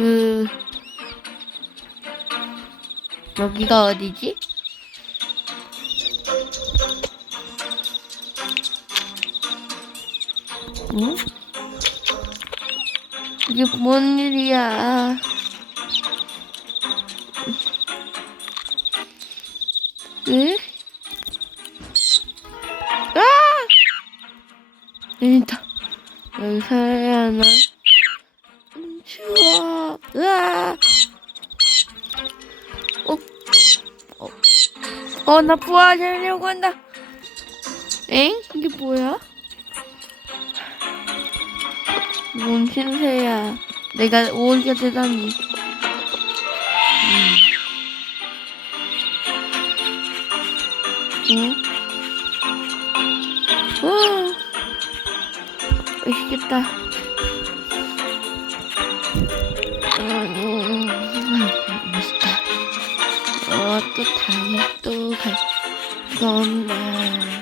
그 여기가 어디지? 응? 이게 뭔 일이야? 응? 아! 여기다. 여기 살아야 하나? 으아! 어? 어? 어, 나 부화하려고 한다. 엥? 이게 뭐야? 뭔 신세야. 내가 되다니. 음. 응? 와. 맛있겠다. 어, 또 다이어트 또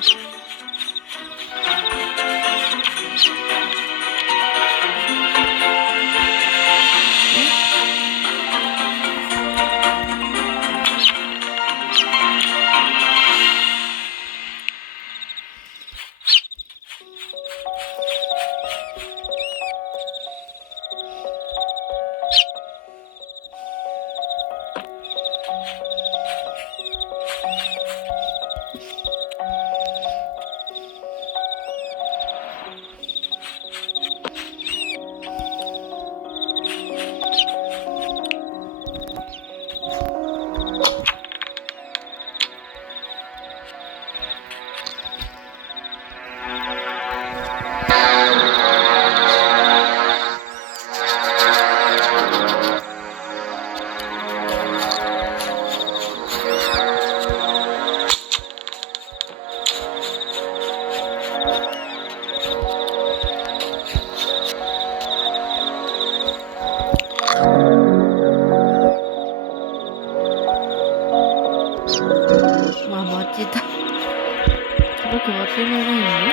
세상이 있네.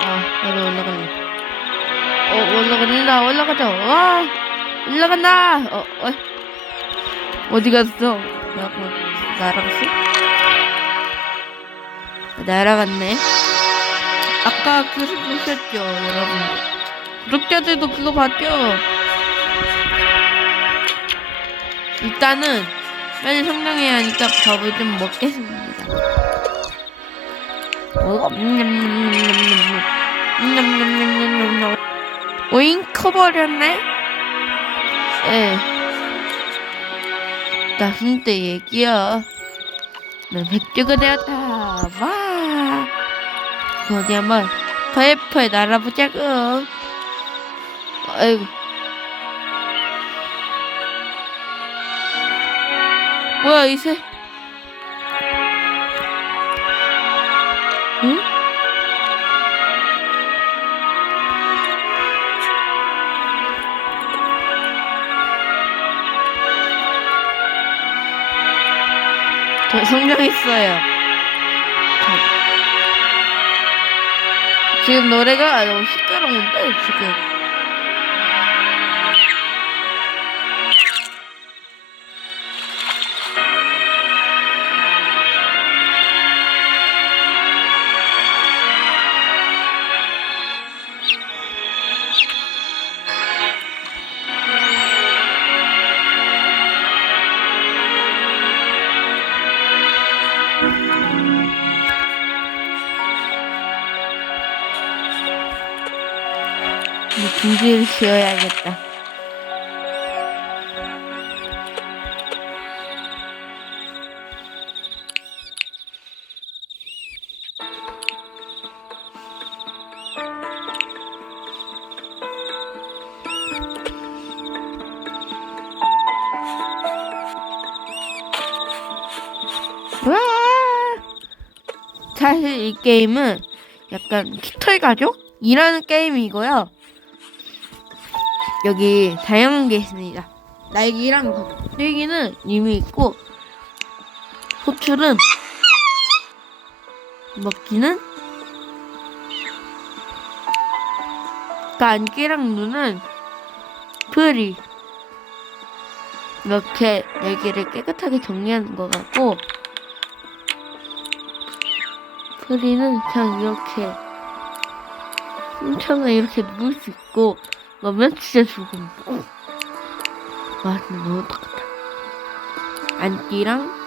아, 나도 올라갈래. 어, 올라간다, 올라가자. 와, 올라간다. 어, 어, 어디 갔어? 나, 뭐, 날아갔어? 날아갔네. 아까 그거 보셨죠, 여러분? 구독자들도 그거 봤죠? 일단은 빨리 성장해야 하니까 밥을 좀 먹겠습니다. 오. 오잉 커버렸네? 예. 나 진짜 얘기야. 난 백조가 되었다. 와. 어디 한번 펄펄 날아보자고. 아이고. 뭐야 이새? 저 성장했어요. 저- 지금 노래가 너무 시끄러운데 지금. 둥지를 지어야겠다. 와! 사실 이 게임은 약간 깃털 가족이라는 게임이고요. 여기 다양한 게 있습니다. 날기랑 떼기는 이미 있고 호출은 먹기는 그러니까 안개랑 눈은 프리 이렇게 네 개를 깨끗하게 정리하는 것 같고 프리는 그냥 이렇게 엄청나 이렇게 누울 수 있고 그러면 진짜 죽음 와 진짜 너무 똑같다. 앉기랑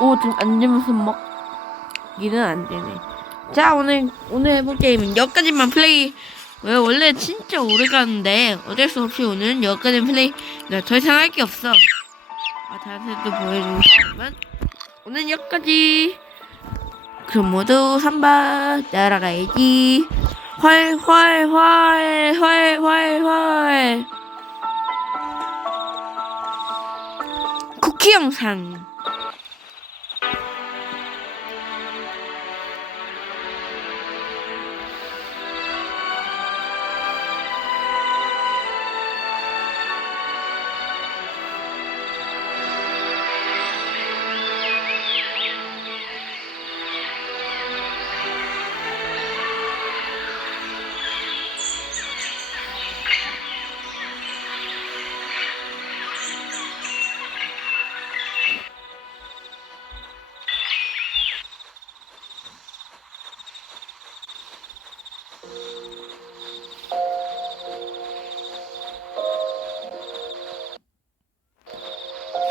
오 지금 앉으면서 먹기는 안 되네. 자 오늘 오늘 해볼 게임은 여기까지만 플레이. 왜 원래 진짜 오래 가는데 어쩔 수 없이 오늘은 여기까지 플레이. 나더 이상 할 게 없어. 아 다른 도 보여주고 싶지만 오늘 여기까지. 그럼 모두 삼바 따라가야지 활활활활활활 쿠키 영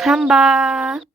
상 삼바